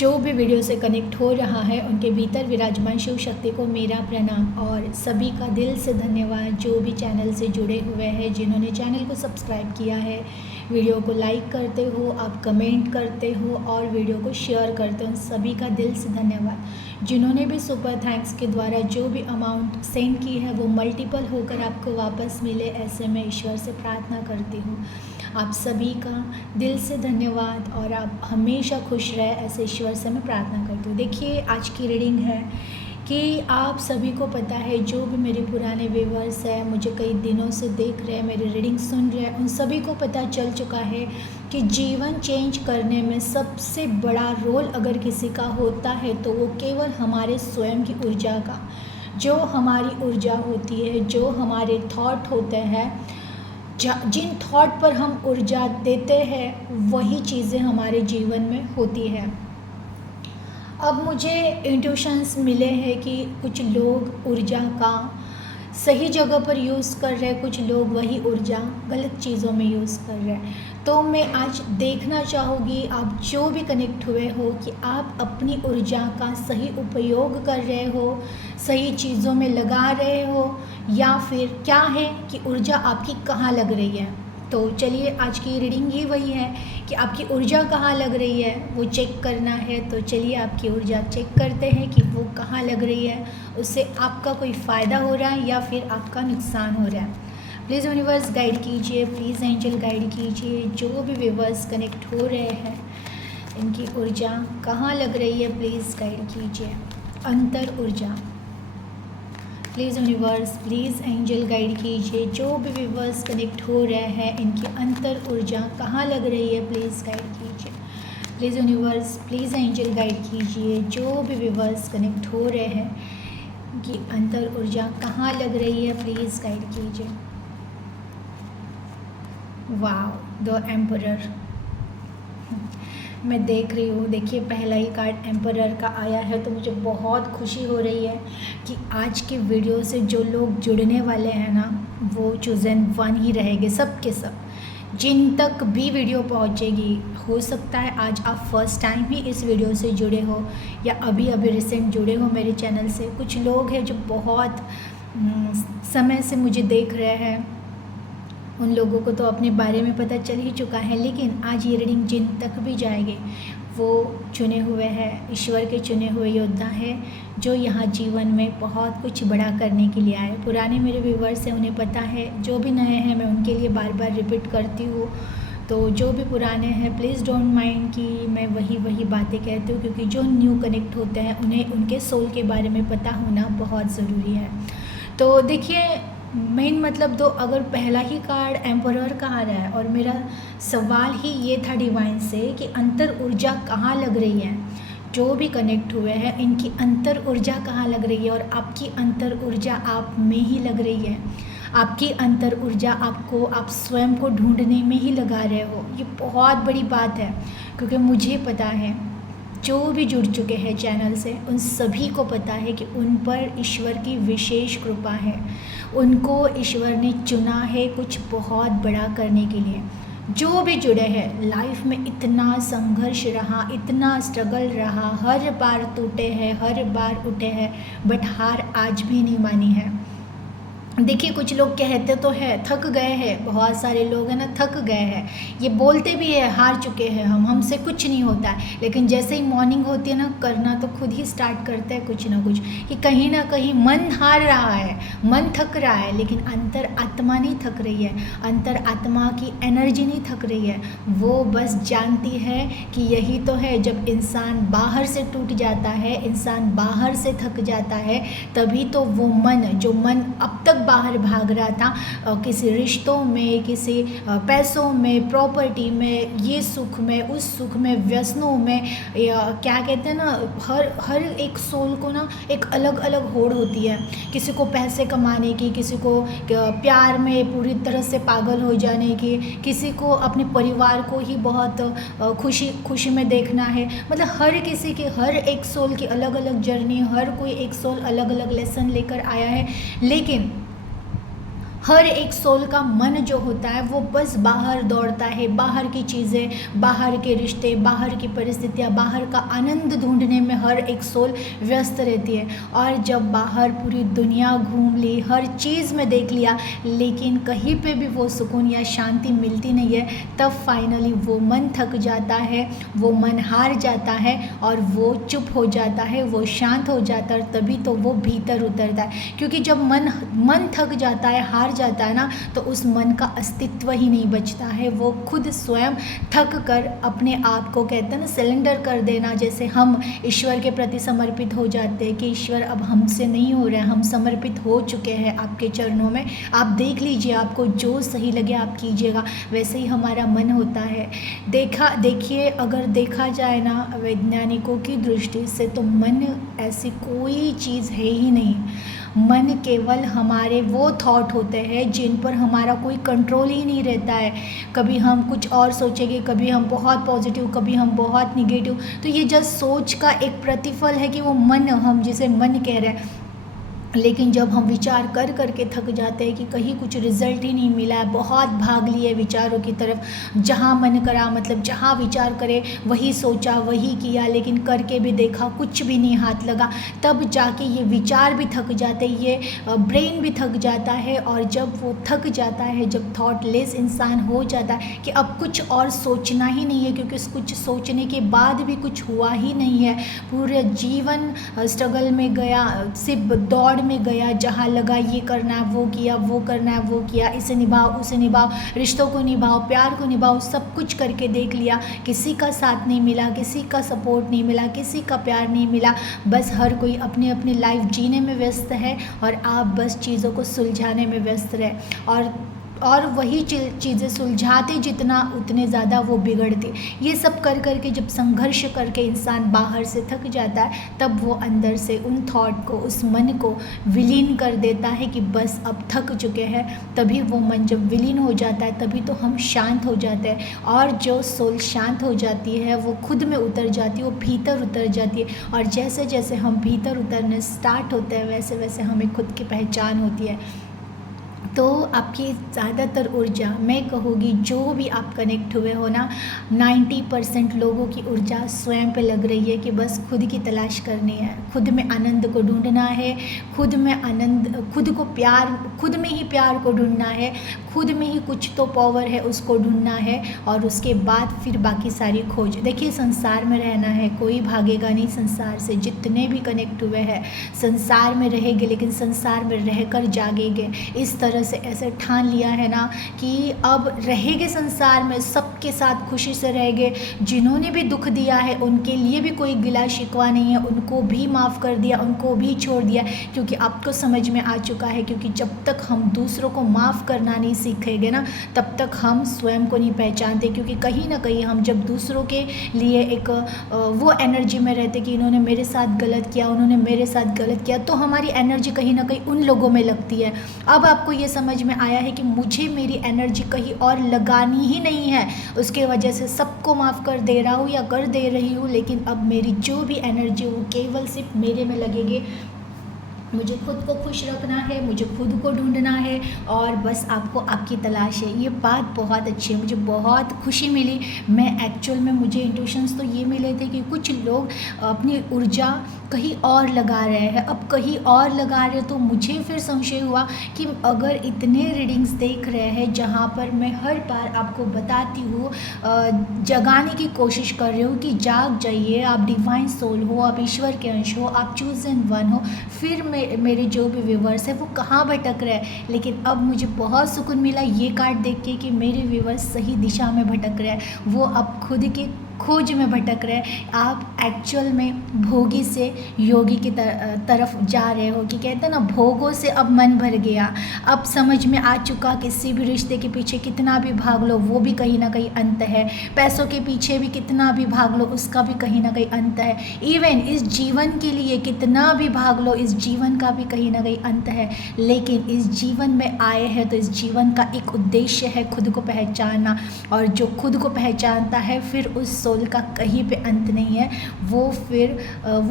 जो भी वीडियो से कनेक्ट हो रहा है उनके भीतर विराजमान शिव शक्ति को मेरा प्रणाम और सभी का दिल से धन्यवाद। जो भी चैनल से जुड़े हुए हैं, जिन्होंने चैनल को सब्सक्राइब किया है, वीडियो को लाइक करते हो, आप कमेंट करते हो और वीडियो को शेयर करते हो, सभी का दिल से धन्यवाद। जिन्होंने भी सुपर थैंक्स के द्वारा जो भी अमाउंट सेंड की है वो मल्टीपल होकर आपको वापस मिले, ऐसे मैं ईश्वर से प्रार्थना करती हूँ। आप सभी का दिल से धन्यवाद और आप हमेशा खुश रहे, ऐसे ईश्वर से मैं प्रार्थना करती हूँ। देखिए, आज की रीडिंग है कि आप सभी को पता है, जो भी मेरे पुराने व्यूअर्स हैं, मुझे कई दिनों से देख रहे हैं, मेरी रीडिंग सुन रहे हैं, उन सभी को पता चल चुका है कि जीवन चेंज करने में सबसे बड़ा रोल अगर किसी का होता है तो वो केवल हमारे स्वयं की ऊर्जा का, जो हमारी ऊर्जा होती है, जो हमारे थॉट होते हैं, जिन थॉट पर हम ऊर्जा देते हैं वही चीज़ें हमारे जीवन में होती है। अब मुझे इंट्यूशंस मिले हैं कि कुछ लोग ऊर्जा का सही जगह पर यूज़ कर रहे हैं, कुछ लोग वही ऊर्जा गलत चीज़ों में यूज़ कर रहे हैं। तो मैं आज देखना चाहूँगी, आप जो भी कनेक्ट हुए हो, कि आप अपनी ऊर्जा का सही उपयोग कर रहे हो, सही चीज़ों में लगा रहे हो, या फिर क्या है कि ऊर्जा आपकी कहाँ लग रही है। तो चलिए, आज की रीडिंग ही वही है कि आपकी ऊर्जा कहाँ लग रही है वो चेक करना है। तो चलिए, आपकी ऊर्जा चेक करते हैं कि वो कहाँ लग रही है, उससे आपका कोई फ़ायदा हो रहा है या फिर आपका नुकसान हो रहा है। प्लीज़ यूनिवर्स गाइड कीजिए, प्लीज़ एंजल गाइड कीजिए। जो भी व्यूअर्स कनेक्ट हो रहे हैं, इनकी ऊर्जा कहाँ लग रही है, प्लीज़ गाइड कीजिए। अंतर ऊर्जा, please universe, please angel guide कीजिए। जो भी व्यूअर्स कनेक्ट हो रहे हैं, इनकी अंतर ऊर्जा कहाँ लग रही है, प्लीज़ गाइड कीजिए। Please universe, please angel guide कीजिए। जो भी व्यूअर्स कनेक्ट हो रहे हैं, इनकी अंतर ऊर्जा कहाँ लग रही है, प्लीज़ गाइड कीजिए। वाओ, द एम्परर मैं देख रही हूँ। देखिए, पहला ही कार्ड एम्परर का आया है, तो मुझे बहुत खुशी हो रही है कि आज के वीडियो से जो लोग जुड़ने वाले हैं ना, वो चूज़न वन ही रहेंगे, सब के सब। जिन तक भी वीडियो पहुँचेगी, हो सकता है आज आप फर्स्ट टाइम ही इस वीडियो से जुड़े हो या अभी अभी रिसेंट जुड़े हो मेरे चैनल से। कुछ लोग हैं जो बहुत समय से मुझे देख रहे हैं, उन लोगों को तो अपने बारे में पता चल ही चुका है, लेकिन आज ये रीडिंग जिन तक भी जाएगी वो चुने हुए हैं, ईश्वर के चुने हुए योद्धा है, जो यहाँ जीवन में बहुत कुछ बड़ा करने के लिए आए। पुराने मेरे व्यूअर्स हैं, उन्हें पता है। जो भी नए हैं, मैं उनके लिए बार बार रिपीट करती हूँ। तो जो भी पुराने हैं, प्लीज़ डोंट माइंड कि मैं वही बातें कहती हूँ, क्योंकि जो न्यू कनेक्ट होते हैं उन्हें उनके सोल के बारे में पता होना बहुत ज़रूरी है। तो देखिए, मेन मतलब तो अगर पहला ही कार्ड एम्परर का आ रहा है और मेरा सवाल ही ये था डिवाइन से कि अंतर ऊर्जा कहाँ लग रही है। जो भी कनेक्ट हुए हैं, इनकी अंतर ऊर्जा कहाँ लग रही है, और आपकी अंतर ऊर्जा आप में ही लग रही है। आपकी अंतर ऊर्जा आपको, आप स्वयं को ढूंढने में ही लगा रहे हो। ये बहुत बड़ी बात है, क्योंकि मुझे पता है जो भी जुड़ चुके हैं चैनल से, उन सभी को पता है कि उन पर ईश्वर की विशेष कृपा है। उनको ईश्वर ने चुना है कुछ बहुत बड़ा करने के लिए। जो भी जुड़े हैं, लाइफ में इतना संघर्ष रहा, इतना स्ट्रगल रहा, हर बार टूटे हैं, हर बार उठे हैं, बट हार आज भी नहीं मानी है। देखिए, कुछ लोग कहते तो है थक गए हैं, बहुत सारे लोग हैं ना थक गए हैं, ये बोलते भी है हार चुके हैं हम, हमसे कुछ नहीं होता है, लेकिन जैसे ही मॉर्निंग होती है ना, करना तो खुद ही स्टार्ट करते हैं कुछ ना कुछ, कि कहीं ना कहीं मन हार रहा है, मन थक रहा है, लेकिन अंतर आत्मा नहीं थक रही है, अंतर आत्मा की एनर्जी नहीं थक रही है। वो बस जानती है कि यही तो है, जब इंसान बाहर से टूट जाता है, इंसान बाहर से थक जाता है, तभी तो वो मन, जो मन अब तक बाहर भाग रहा था, किसी रिश्तों में, किसी पैसों में, प्रॉपर्टी में, ये सुख में, उस सुख में, व्यसनों में, या क्या कहते हैं ना, हर एक सोल को ना एक अलग अलग होड़ होती है। किसी को पैसे कमाने की, किसी को प्यार में पूरी तरह से पागल हो जाने की, किसी को अपने परिवार को ही बहुत खुशी में देखना है। मतलब हर किसी की, हर एक सोल की अलग अलग जर्नी, हर कोई एक सोल अलग अलग लेसन लेकर आया है। लेकिन हर एक सोल का मन जो होता है वो बस बाहर दौड़ता है, बाहर की चीज़ें, बाहर के रिश्ते, बाहर की परिस्थितियाँ, बाहर का आनंद ढूंढने में हर एक सोल व्यस्त रहती है। और जब बाहर पूरी दुनिया घूम ली, हर चीज़ में देख लिया, लेकिन कहीं पे भी वो सुकून या शांति मिलती नहीं है, तब फाइनली वो मन थक जाता है, वो मन हार जाता है और वो चुप हो जाता है, वो शांत हो जाता है। तभी तो वो भीतर उतरता है, क्योंकि जब मन थक जाता है, हार जाता है ना, तो उस मन का अस्तित्व ही नहीं बचता है। वो खुद स्वयं थक कर अपने आप को, कहते हैं ना, सिलेंडर कर देना। जैसे हम ईश्वर के प्रति समर्पित हो जाते हैं कि ईश्वर अब हमसे नहीं हो रहा है, हम समर्पित हो चुके हैं आपके चरणों में, आप देख लीजिए, आपको जो सही लगे आप कीजिएगा। वैसे ही हमारा मन होता है। देखिए, अगर देखा जाए ना वैज्ञानिकों की दृष्टि से, तो मन ऐसी कोई चीज़ है ही नहीं। मन केवल हमारे वो थॉट होते हैं जिन पर हमारा कोई कंट्रोल ही नहीं रहता है। कभी हम कुछ और सोचेंगे, कभी हम बहुत पॉजिटिव, कभी हम बहुत निगेटिव। तो ये जस्ट सोच का एक प्रतिफल है कि वो मन, हम जिसे मन कह रहे हैं। लेकिन जब हम विचार कर कर के थक जाते हैं कि कहीं कुछ रिजल्ट ही नहीं मिला है, बहुत भाग लिए विचारों की तरफ, जहाँ मन करा, मतलब जहाँ विचार करे वही सोचा, वही किया, लेकिन करके भी देखा, कुछ भी नहीं हाथ लगा, तब जाके ये विचार भी थक जाते, ये ब्रेन भी थक जाता है। और जब वो थक जाता है, जब थॉटलेस इंसान हो जाता है कि अब कुछ और सोचना ही नहीं है, क्योंकि कुछ सोचने के बाद भी कुछ हुआ ही नहीं है, पूरे जीवन स्ट्रगल में गया, सिर्फ दौड़ में गया, जहाँ लगा ये करना है वो किया, वो करना है वो किया, इसे निभाओ उसे निभाओ, रिश्तों को निभाओ, प्यार को निभाओ, सब कुछ करके देख लिया, किसी का साथ नहीं मिला, किसी का सपोर्ट नहीं मिला, किसी का प्यार नहीं मिला। बस हर कोई अपनी अपनी लाइफ जीने में व्यस्त है और आप बस चीज़ों को सुलझाने में व्यस्त रहे। और वही चीज़ें सुलझाते जितना, उतने ज़्यादा वो बिगड़ती। ये सब कर कर के जब संघर्ष करके इंसान बाहर से थक जाता है, तब वो अंदर से उन थॉट को, उस मन को विलीन कर देता है कि बस अब थक चुके हैं। तभी वो मन जब विलीन हो जाता है, तभी तो हम शांत हो जाते हैं। और जो सोल शांत हो जाती है, वो खुद में उतर जाती है, वो भीतर उतर जाती है। और जैसे जैसे हम भीतर उतरने स्टार्ट होते हैं, वैसे वैसे हमें खुद की पहचान होती है। तो आपकी ज़्यादातर ऊर्जा, मैं कहूँगी जो भी आप कनेक्ट हुए हो ना, 90% लोगों की ऊर्जा स्वयं पे लग रही है कि बस खुद की तलाश करनी है, खुद में आनंद को ढूंढना है, खुद में आनंद, खुद को प्यार, खुद में ही प्यार को ढूंढना है, खुद में ही कुछ तो पावर है उसको ढूंढना है, और उसके बाद फिर बाकी सारी खोज। देखिए, संसार में रहना है, कोई भागेगा नहीं संसार से। जितने भी कनेक्ट हुए हैं संसार में रहेंगे, लेकिन संसार में रहकर जागेंगे। इस तरह से ऐसे ठान लिया है ना कि अब रहेंगे संसार में, सबके साथ खुशी से रहेंगे। जिन्होंने भी दुख दिया है उनके लिए भी कोई गिला शिकवा नहीं है, उनको भी माफ़ कर दिया, उनको भी छोड़ दिया, क्योंकि आपको समझ में आ चुका है। क्योंकि जब तक हम दूसरों को माफ़ करना नहीं सीखेंगे ना, तब तक हम स्वयं को नहीं पहचानते। क्योंकि कहीं ना कहीं हम जब दूसरों के लिए एक वो एनर्जी में रहते कि इन्होंने मेरे साथ गलत किया, उन्होंने मेरे साथ गलत किया, तो हमारी एनर्जी कहीं ना कहीं उन लोगों में लगती है। अब आपको ये समझ में आया है कि मुझे मेरी एनर्जी कहीं और लगानी ही नहीं है, उसके वजह से सबको माफ़ कर दे रहा हूँ या कर दे रही हूँ, लेकिन अब मेरी जो भी एनर्जी वो केवल सिर्फ मेरे में लगेगी। मुझे खुद को खुश रखना है, मुझे खुद को ढूंढना है, और बस आपको आपकी तलाश है। ये बात बहुत अच्छी है, मुझे बहुत खुशी मिली। मैं एक्चुअल में, मुझे इंट्यूशंस तो ये मिले थे कि कुछ लोग अपनी ऊर्जा कहीं और लगा रहे हैं, अब कहीं और लगा रहे। तो मुझे फिर संशय हुआ कि अगर इतने रीडिंग्स देख रहे हैं जहाँ पर मैं हर बार आपको बताती हूँ, जगाने की कोशिश कर रही हूँ कि जाग जाइए, आप डिवाइन सोल हो, आप ईश्वर के अंश हो, आप चूज़न वन हो, फिर मेरे जो भी व्यूवर्स हैं वो कहाँ भटक रहे हैं। लेकिन अब मुझे बहुत सुकून मिला ये कार्ड देख के कि मेरे व्यूवर्स सही दिशा में भटक रहे हैं, वो अब खुद की खोज में भटक रहे हैं। आप एक्चुअल में भोगी से योगी की तरफ जा रहे हो, कि कहते हैं ना, भोगों से अब मन भर गया, अब समझ में आ चुका किसी भी रिश्ते के पीछे कितना भी भाग लो वो भी कहीं ना कहीं अंत है, पैसों के पीछे भी कितना भी भाग लो उसका भी कहीं ना कहीं अंत है, इवन इस जीवन के लिए कितना भी भाग लो इस जीवन का भी कहीं ना कहीं अंत है। लेकिन इस जीवन में आए हैं तो इस जीवन का एक उद्देश्य है खुद को पहचानना, और जो खुद को पहचानता है फिर उस सोल का कहीं पे अंत नहीं है, वो फिर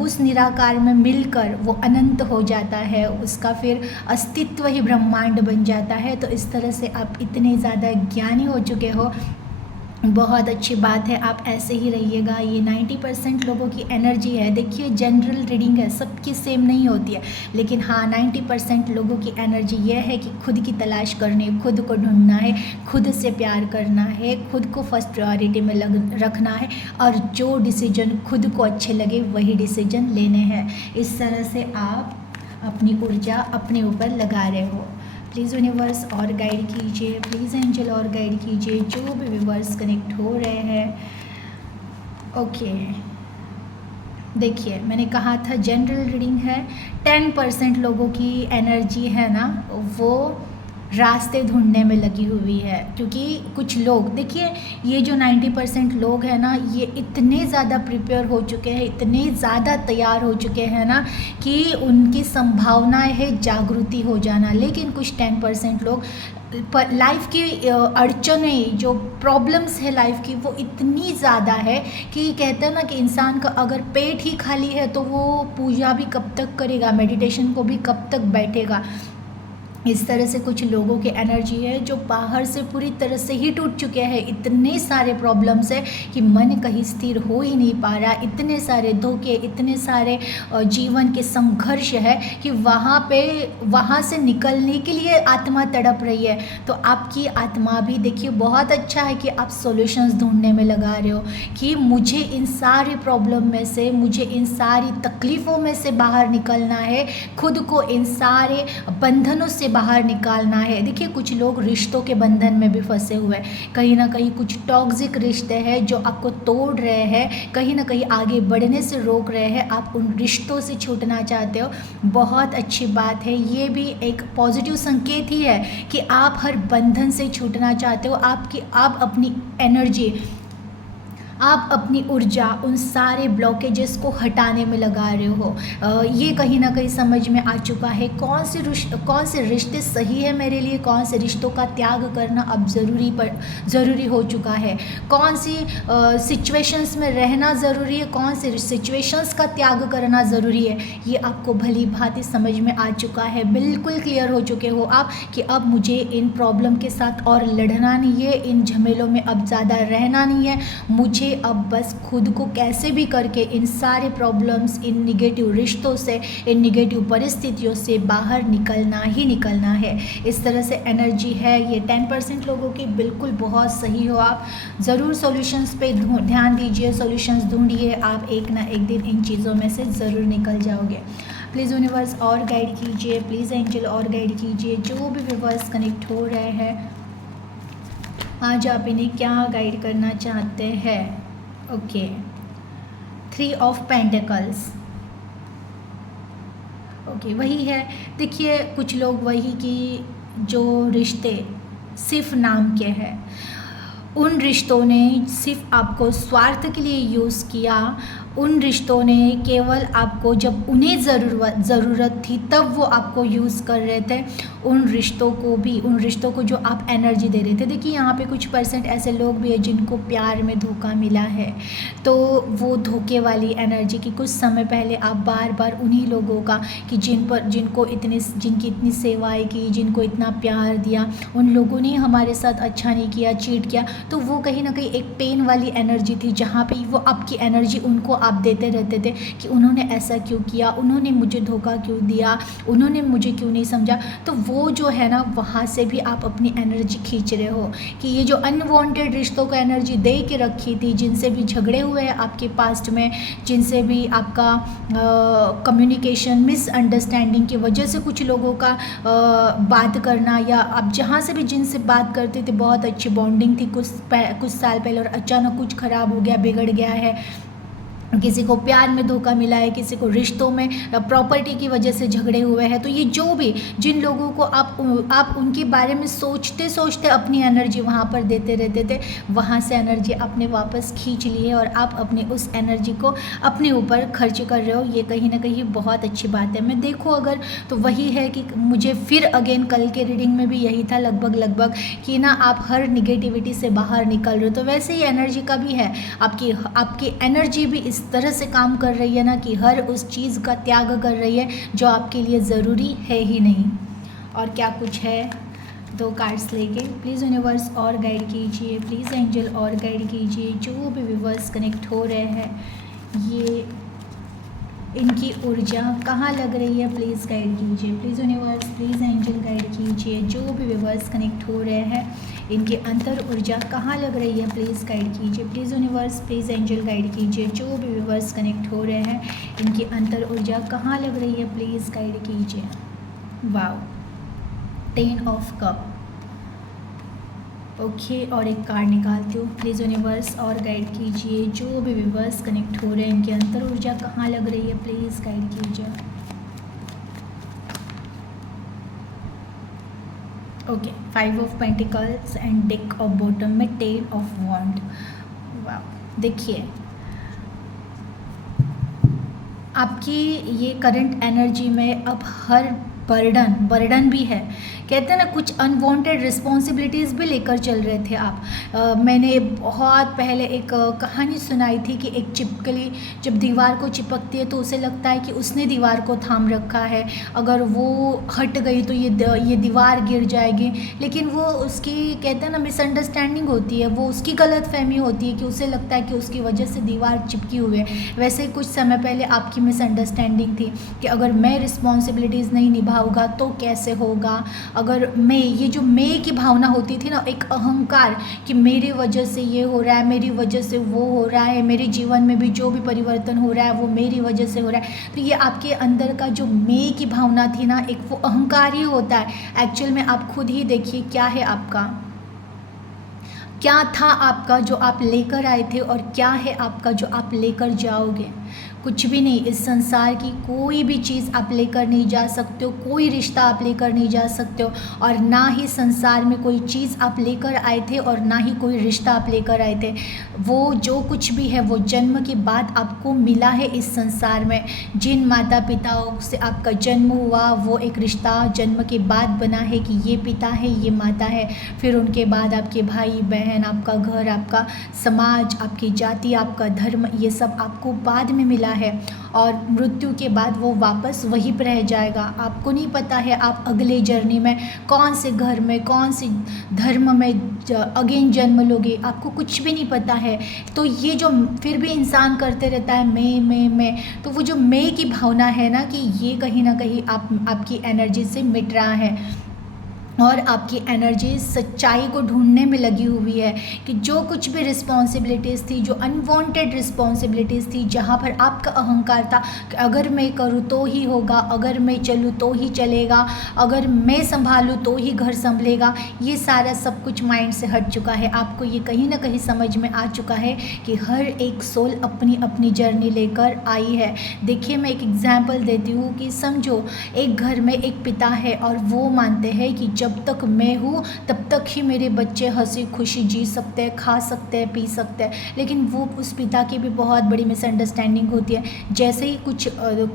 उस निराकार में मिलकर वो अनंत हो जाता है, उसका फिर अस्तित्व ही ब्रह्मांड बन जाता है। तो इस तरह से आप इतने ज़्यादा ज्ञानी हो चुके हो, बहुत अच्छी बात है, आप ऐसे ही रहिएगा। ये 90% लोगों की एनर्जी है। देखिए जनरल रीडिंग है, सबकी सेम नहीं होती है, लेकिन हाँ 90% लोगों की एनर्जी ये है कि खुद की तलाश करनी है, खुद को ढूंढना है, खुद से प्यार करना है, खुद को फर्स्ट प्रायोरिटी में रखना है, और जो डिसीजन खुद को अच्छे लगे वही डिसीजन लेने हैं। इस तरह से आप अपनी ऊर्जा अपने ऊपर लगा रहे हो। प्लीज़ यूनिवर्स और गाइड कीजिए, प्लीज़ एंजल और गाइड कीजिए जो भी व्यूवर्स कनेक्ट हो रहे हैं। ओके, देखिए मैंने कहा था जनरल रीडिंग है, 10% लोगों की एनर्जी है ना वो रास्ते ढूंढने में लगी हुई है, क्योंकि कुछ लोग, देखिए ये जो 90% लोग हैं ना, ये इतने ज़्यादा प्रिपेयर हो चुके हैं, इतने ज़्यादा तैयार हो चुके हैं ना कि उनकी संभावनाएं है जागृति हो जाना। लेकिन कुछ 10% लोग लाइफ की अड़चनें, जो प्रॉब्लम्स है लाइफ की, वो इतनी ज़्यादा है कि कहते हैं ना कि इंसान का अगर पेट ही खाली है तो वो पूजा भी कब तक करेगा, मेडिटेशन को भी कब तक बैठेगा। इस तरह से कुछ लोगों की एनर्जी है जो बाहर से पूरी तरह से ही टूट चुके हैं। इतने सारे प्रॉब्लम्स है कि मन कहीं स्थिर हो ही नहीं पा रहा, इतने सारे धोखे, इतने सारे जीवन के संघर्ष है कि वहाँ से निकलने के लिए आत्मा तड़प रही है। तो आपकी आत्मा भी देखिए बहुत अच्छा है कि आप सॉल्यूशंस ढूंढने में लगा रहे हो कि मुझे इन सारे प्रॉब्लम में से, मुझे इन सारी तकलीफ़ों में से बाहर निकलना है, खुद को इन सारे बंधनों से बाहर निकालना है। देखिए कुछ लोग रिश्तों के बंधन में भी फंसे हुए हैं, कहीं ना कहीं कुछ टॉक्सिक रिश्ते हैं जो आपको तोड़ रहे हैं, कहीं ना कहीं आगे बढ़ने से रोक रहे हैं, आप उन रिश्तों से छूटना चाहते हो। बहुत अच्छी बात है, ये भी एक पॉजिटिव संकेत ही है कि आप हर बंधन से छूटना चाहते हो। आप अपनी एनर्जी, आप अपनी ऊर्जा उन सारे ब्लॉकेजेस को हटाने में लगा रहे हो। ये कहीं ना कहीं समझ में आ चुका है कौन से रिश्ते सही है मेरे लिए, कौन से रिश्तों का त्याग करना अब ज़रूरी हो चुका है, कौन सी सिचुएशंस में रहना ज़रूरी है, कौन से सिचुएशंस का त्याग करना ज़रूरी है। ये आपको भली भांति समझ में आ चुका है, बिल्कुल क्लियर हो चुके हो आप कि अब मुझे इन प्रॉब्लम के साथ और लड़ना नहीं है, इन झमेलों में अब ज़्यादा रहना नहीं है। मुझे अब बस खुद को कैसे भी करके इन सारे प्रॉब्लम्स, इन निगेटिव रिश्तों से, इन निगेटिव परिस्थितियों से बाहर निकलना ही निकलना है। इस तरह से एनर्जी है ये 10% लोगों की, बिल्कुल बहुत सही हो। आप ज़रूर सॉल्यूशंस पे ध्यान दीजिए, सॉल्यूशंस ढूंढिए, आप एक ना एक दिन इन चीज़ों में से ज़रूर निकल जाओगे। प्लीज़ यूनिवर्स और गाइड कीजिए, प्लीज़ एंजल और गाइड कीजिए जो भी व्यूअर्स कनेक्ट हो रहे हैं, आज आप इन्हें क्या गाइड करना चाहते हैं। Okay, 3 of pentacles. ओके, वही है। देखिए कुछ लोग वही कि जो रिश्ते सिर्फ नाम के हैं, उन रिश्तों ने सिर्फ आपको स्वार्थ के लिए यूज़ किया, उन रिश्तों ने केवल आपको जब उन्हें ज़रूरत थी तब वो आपको यूज़ कर रहे थे। उन रिश्तों को जो आप एनर्जी दे रहे थे। देखिए यहाँ पे कुछ % ऐसे लोग भी हैं जिनको प्यार में धोखा मिला है, तो वो धोखे वाली एनर्जी की कुछ समय पहले आप बार बार उन्हीं लोगों का कि जिनकी इतनी सेवाएं की, जिनको इतना प्यार दिया, उन लोगों ने हमारे साथ अच्छा नहीं किया, चीट किया, तो वो कहीं ना कहीं एक पेन वाली एनर्जी थी जहाँ पे वो आपकी एनर्जी उनको आप देते रहते थे कि उन्होंने ऐसा क्यों किया, उन्होंने मुझे धोखा क्यों दिया, उन्होंने मुझे क्यों नहीं समझा। तो वो जो है ना, वहाँ से भी आप अपनी एनर्जी खींच रहे हो कि ये जो अनवांटेड रिश्तों को एनर्जी दे के रखी थी, जिनसे भी झगड़े हुए हैं आपके पास्ट में, जिनसे भी आपका कम्युनिकेशन मिसअंडरस्टैंडिंग की वजह से कुछ लोगों का बात करना, या आप जहाँ से भी जिनसे बात करते थे बहुत अच्छी बॉन्डिंग थी कुछ साल पहले, और अचानक कुछ ख़राब हो गया, बिगड़ गया है, किसी को प्यार में धोखा मिला है, किसी को रिश्तों में प्रॉपर्टी की वजह से झगड़े हुए हैं। तो ये जो भी जिन लोगों को आप उनके बारे में सोचते सोचते अपनी एनर्जी वहाँ पर देते रहते थे, वहाँ से एनर्जी आपने वापस खींच ली है और आप अपनी उस एनर्जी को अपने ऊपर खर्च कर रहे हो। ये कहीं ना कहीं बहुत अच्छी बात है। मैं देखूँ अगर तो वही है कि मुझे फिर अगेन कल के रीडिंग में भी यही था लगभग कि ना आप हर निगेटिविटी से बाहर निकल रहे हो। तो वैसे ही एनर्जी का भी है, आपकी एनर्जी भी इस तरह से काम कर रही है ना कि हर उस चीज़ का त्याग कर रही है जो आपके लिए ज़रूरी है ही नहीं। और क्या कुछ है 2 कार्ड्स लेके प्लीज़ यूनिवर्स और गाइड कीजिए, प्लीज़ एंजल और गाइड कीजिए। जो भी व्यूअर्स कनेक्ट हो रहे हैं, ये इनकी ऊर्जा कहाँ लग रही है, प्लीज़ गाइड कीजिए। Please universe, please angel guide कीजिए। जो भी व्यूअर्स कनेक्ट हो रहे हैं, इनकी अंतर ऊर्जा कहाँ लग रही है, प्लीज़ गाइड कीजिए। Please universe, please angel guide कीजिए। जो भी व्यूअर्स कनेक्ट हो रहे हैं, इनकी अंतर ऊर्जा कहाँ लग रही है, प्लीज़ गाइड कीजिए। Wow, 10 of cup. ओके, और एक कार्ड निकालती हूँ। प्लीज़ यूनिवर्स और गाइड कीजिए। जो भी व्यूअर्स कनेक्ट हो रहे हैं, इनकी अंतर ऊर्जा कहाँ लग रही है, प्लीज़ गाइड कीजिए। Okay, 5 of pentacles and deck of bottom में 10 ऑफ वॉन्ड। वाह, देखिए आपकी ये करंट एनर्जी में अब हर बर्डन भी है। कहते हैं ना, कुछ अनवांटेड रिस्पॉन्सिबिलिटीज़ भी लेकर चल रहे थे आप। मैंने बहुत पहले एक कहानी सुनाई थी कि एक छिपकली जब दीवार को चिपकती है तो उसे लगता है कि उसने दीवार को थाम रखा है, अगर वो हट गई तो ये दीवार गिर जाएगी। लेकिन वो उसकी, कहते हैं ना, मिसअंडरस्टैंडिंग होती है, वो उसकी गलतफहमी होती है कि उसे लगता है कि उसकी वजह से दीवार चिपकी हुई है। वैसे कुछ समय पहले आपकी मिसअंडरस्टैंडिंग थी कि अगर मैं रिस्पॉन्सिबिलिटीज़ नहीं निभाऊंगा तो कैसे होगा। अगर ये जो मैं की भावना होती थी ना, एक अहंकार कि मेरी वजह से ये हो रहा है, मेरी वजह से वो हो रहा है, मेरे जीवन में भी जो भी परिवर्तन हो रहा है वो मेरी वजह से हो रहा है। तो ये आपके अंदर का जो मैं की भावना थी ना, एक वो अहंकार ही होता है। एक्चुअल में आप खुद ही देखिए क्या है आपका, क्या था आपका जो आप लेकर आए थे और क्या है आपका जो आप लेकर जाओगे। कुछ भी नहीं। इस संसार की कोई भी चीज़ आप लेकर नहीं जा सकते हो, कोई रिश्ता आप लेकर नहीं जा सकते हो, और ना ही संसार में कोई चीज़ आप लेकर आए थे और ना ही कोई रिश्ता आप लेकर आए थे। वो जो कुछ भी है वो जन्म के बाद आपको मिला है इस संसार में। जिन माता पिताओं से आपका जन्म हुआ वो एक रिश्ता जन्म के बाद बना है कि ये पिता है, ये माता है। फिर उनके बाद आपके भाई बहन, आपका घर, आपका समाज, आपकी जाति, आपका धर्म, ये सब आपको बाद में मिला है। और मृत्यु के बाद वो वापस वहीं पर रह जाएगा। आपको नहीं पता है आप अगले जर्नी में कौन से घर में, कौन से धर्म में अगेन जन्म लोगे, आपको कुछ भी नहीं पता है। तो ये जो फिर भी इंसान करते रहता है मैं, तो वो जो मैं की भावना है ना, कि ये कहीं ना कहीं आपकी एनर्जी से मिट रहा है। और आपकी एनर्जी सच्चाई को ढूंढने में लगी हुई है कि जो कुछ भी रिस्पॉन्सिबिलिटीज़ थी, जो अनवांटेड रिस्पॉन्सिबिलिटीज़ थी, जहाँ पर आपका अहंकार था कि अगर मैं करूँ तो ही होगा, अगर मैं चलूँ तो ही चलेगा, अगर मैं संभालूँ तो ही घर संभलेगा, ये सारा सब कुछ माइंड से हट चुका है। आपको ये कहीं ना कहीं समझ में आ चुका है कि हर एक सोल अपनी अपनी जर्नी लेकर आई है। देखिए, मैं एक एग्जाम्पल देती हूँ कि समझो एक घर में एक पिता है और वो मानते हैं कि जब तक मैं हूँ तब तक ही मेरे बच्चे हंसी खुशी जी सकते हैं, खा सकते हैं, पी सकते हैं। लेकिन वो उस पिता की भी बहुत बड़ी मिसअंडरस्टैंडिंग होती है। जैसे ही कुछ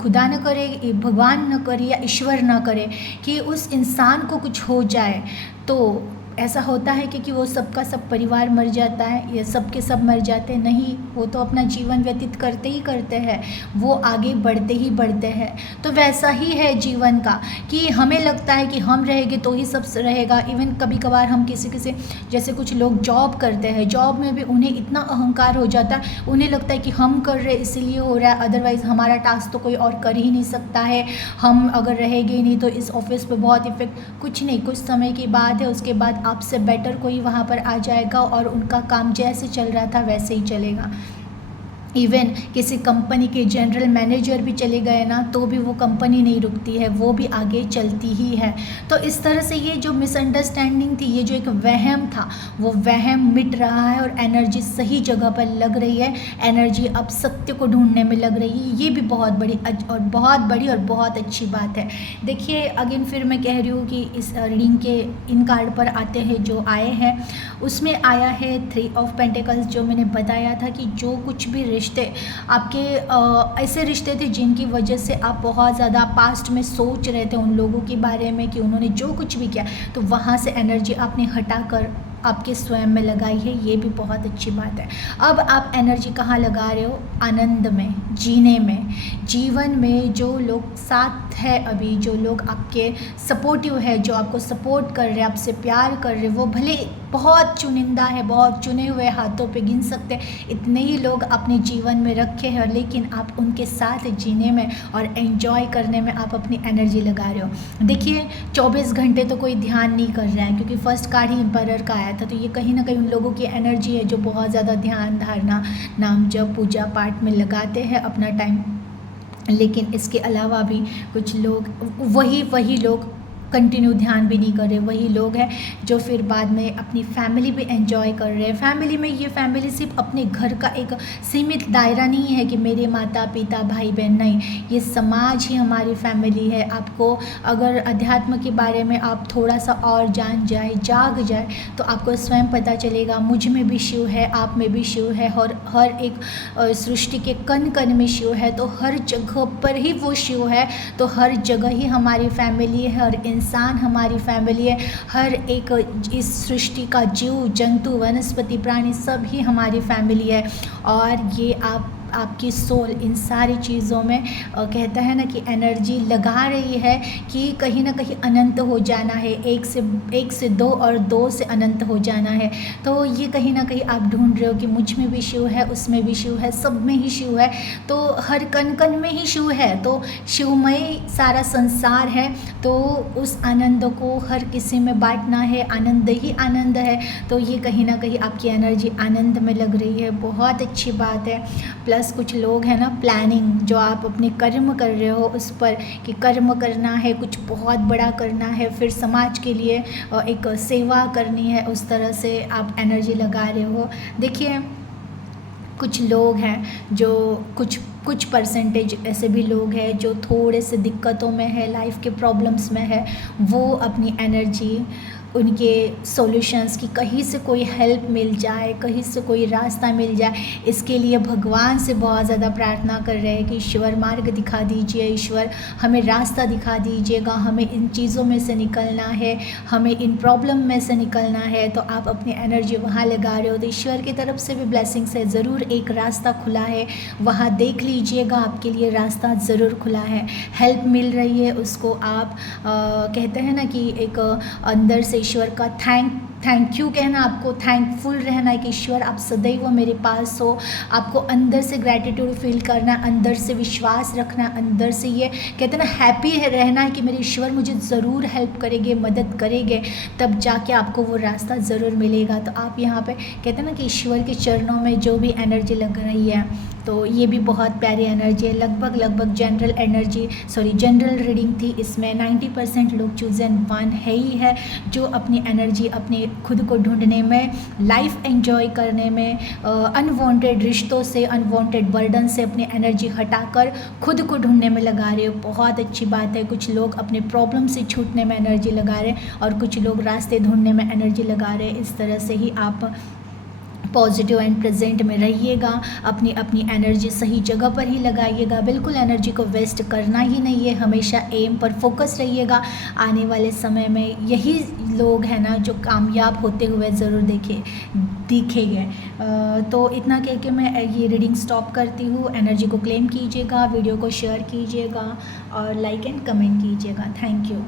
खुदा न करे, भगवान न करे या ईश्वर न करे कि उस इंसान को कुछ हो जाए, तो ऐसा होता है कि वो सबका सब परिवार मर जाता है या सबके सब मर जाते हैं। नहीं, वो तो अपना जीवन व्यतीत करते ही करते हैं, वो आगे बढ़ते ही बढ़ते हैं। तो वैसा ही है जीवन का कि हमें लगता है कि हम रहेंगे तो ही सब रहेगा। इवन कभी कभार हम किसी जैसे कुछ लोग जॉब करते हैं, जॉब में भी उन्हें इतना अहंकार हो जाता है, उन्हें लगता है कि हम कर रहे इसीलिए हो रहा है, अदरवाइज़ हमारा टास्क तो कोई और कर ही नहीं सकता है। हम अगर रहेंगे नहीं तो इस ऑफिस पे बहुत इफेक्ट। कुछ नहीं, कुछ समय की बात है, उसके बाद आपसे बेटर कोई वहाँ पर आ जाएगा और उनका काम जैसे चल रहा था वैसे ही चलेगा। इवन किसी कंपनी के जनरल मैनेजर भी चले गए ना तो भी वो कंपनी नहीं रुकती है, वो भी आगे चलती ही है। तो इस तरह से ये जो मिसअंडरस्टैंडिंग थी, ये जो एक वहम था, वो वहम मिट रहा है और एनर्जी सही जगह पर लग रही है। एनर्जी अब सत्य को ढूंढने में लग रही है। ये भी बहुत बड़ी और बहुत अच्छी बात है। देखिए अगेन फिर मैं कह रही हूँ कि इस रीडिंग के इन कार्ड पर आते हैं जो आए हैं, उसमें आया है 3 ऑफ पेंटिकल्स। जो मैंने बताया था कि जो कुछ भी रिश्ते आपके ऐसे रिश्ते थे जिनकी वजह से आप बहुत ज़्यादा पास्ट में सोच रहे थे उन लोगों के बारे में कि उन्होंने जो कुछ भी किया, तो वहाँ से एनर्जी आपने हटाकर आपके स्वयं में लगाई है। ये भी बहुत अच्छी बात है। अब आप एनर्जी कहाँ लगा रहे हो? आनंद में, जीने में, जीवन में। जो लोग साथ है अभी, जो लोग आपके सपोर्टिव है, जो आपको सपोर्ट कर रहे हैं, आपसे प्यार कर रहे हैं, वो भले बहुत चुनिंदा है, बहुत चुने हुए हाथों पे गिन सकते हैं, इतने ही लोग अपने जीवन में रखे हैं, लेकिन आप उनके साथ जीने में और एंजॉय करने में आप अपनी एनर्जी लगा रहे हो। देखिए 24 घंटे तो कोई ध्यान नहीं कर रहा है, क्योंकि फर्स्ट कार्ड ही एम्परर का आया था। तो ये कहीं ना कहीं उन लोगों की एनर्जी है जो बहुत ज़्यादा ध्यान धारणा, नाम जप, पूजा पाठ में लगाते हैं अपना टाइम। लेकिन इसके अलावा भी कुछ लोग वही लोग कंटिन्यू ध्यान भी नहीं कर रहे, वही लोग हैं जो फिर बाद में अपनी फैमिली भी एंजॉय कर रहे हैं। फैमिली में ये फैमिली सिर्फ अपने घर का एक सीमित दायरा नहीं है कि मेरे माता पिता भाई बहन, नहीं, ये समाज ही हमारी फैमिली है। आपको अगर अध्यात्म के बारे में आप थोड़ा सा और जाग जाए तो आपको स्वयं पता चलेगा मुझ में भी शिव है, आप में भी शिव है, और हर एक सृष्टि के कण कण में शिव है। तो हर जगह पर ही वो शिव है, तो हर जगह ही हमारी फैमिली है, हर इंसान हमारी फैमिली है। हर एक इस सृष्टि का जीव जंतु वनस्पति प्राणी सब ही हमारी फैमिली है। और ये आपकी सोल इन सारी चीज़ों में कहता है ना कि एनर्जी लगा रही है कि कहीं ना कहीं अनंत हो जाना है, एक से दो और दो से अनंत हो जाना है। तो ये कहीं ना कहीं आप ढूंढ रहे हो कि मुझ में भी शिव है, उसमें भी शिव है, सब में ही शिव है, तो हर कण कण में ही शिव है, तो शिवमय सारा संसार है। तो उस आनंद को हर किसी में बांटना है, आनंद ही आनंद है। तो ये कहीं ना कहीं आपकी एनर्जी आनंद में लग रही है, बहुत अच्छी बात है। प्लस कुछ लोग हैं ना, प्लानिंग जो आप अपने कर्म कर रहे हो उस पर, कि कर्म करना है, कुछ बहुत बड़ा करना है, फिर समाज के लिए एक सेवा करनी है, उस तरह से आप एनर्जी लगा रहे हो। देखिए कुछ लोग हैं जो कुछ परसेंटेज ऐसे भी लोग हैं जो थोड़े से दिक्कतों में है, लाइफ के प्रॉब्लम्स में है, वो अपनी एनर्जी उनके सॉल्यूशंस की कहीं से कोई हेल्प मिल जाए, कहीं से कोई रास्ता मिल जाए, इसके लिए भगवान से बहुत ज़्यादा प्रार्थना कर रहे हैं कि ईश्वर मार्ग दिखा दीजिए, ईश्वर हमें रास्ता दिखा दीजिएगा, हमें इन चीज़ों में से निकलना है, हमें इन प्रॉब्लम में से निकलना है। तो आप अपनी एनर्जी वहाँ लगा रहे हो, तो ईश्वर की तरफ से भी ब्लेसिंग्स है, ज़रूर एक रास्ता खुला है, वहाँ देख लीजिएगा, आपके लिए रास्ता ज़रूर खुला है, हेल्प मिल रही है। उसको आप कहते हैं ना कि एक अंदर से ईश्वर का थैंक यू कहना, आपको थैंकफुल रहना है कि ईश्वर आप सदैव मेरे पास हो। आपको अंदर से ग्रैटिट्यूड फील करना, अंदर से विश्वास रखना, अंदर से ये कहते हैं ना हैप्पी है रहना है कि मेरे ईश्वर मुझे ज़रूर हेल्प करेंगे, मदद करेंगे, तब जाके आपको वो रास्ता ज़रूर मिलेगा। तो आप यहाँ पे कहते हैं ना कि ईश्वर के चरणों में जो भी एनर्जी लग रही है, तो ये भी बहुत प्यारी एनर्जी है। लगभग जनरल रीडिंग थी, इसमें 90% लोग चूज़न 1 है ही है, जो अपनी एनर्जी अपने खुद को ढूंढने में, लाइफ एंजॉय करने में, अनवांटेड रिश्तों से, अनवांटेड बर्डन से अपनी एनर्जी हटाकर खुद को ढूंढने में लगा रहे हो। बहुत अच्छी बात है। कुछ लोग अपने प्रॉब्लम से छूटने में एनर्जी लगा रहे हैं और कुछ लोग रास्ते ढूंढने में एनर्जी लगा रहे हैं। इस तरह से ही आप पॉजिटिव एंड प्रेजेंट में रहिएगा, अपनी एनर्जी सही जगह पर ही लगाइएगा, बिल्कुल एनर्जी को वेस्ट करना ही नहीं है, हमेशा एम पर फोकस रहिएगा। आने वाले समय में यही लोग हैं ना जो कामयाब होते हुए ज़रूर दिखेंगे। तो इतना कह के मैं ये रीडिंग स्टॉप करती हूँ। एनर्जी को क्लेम कीजिएगा, वीडियो को शेयर कीजिएगा और लाइक एंड कमेंट कीजिएगा। Thank you.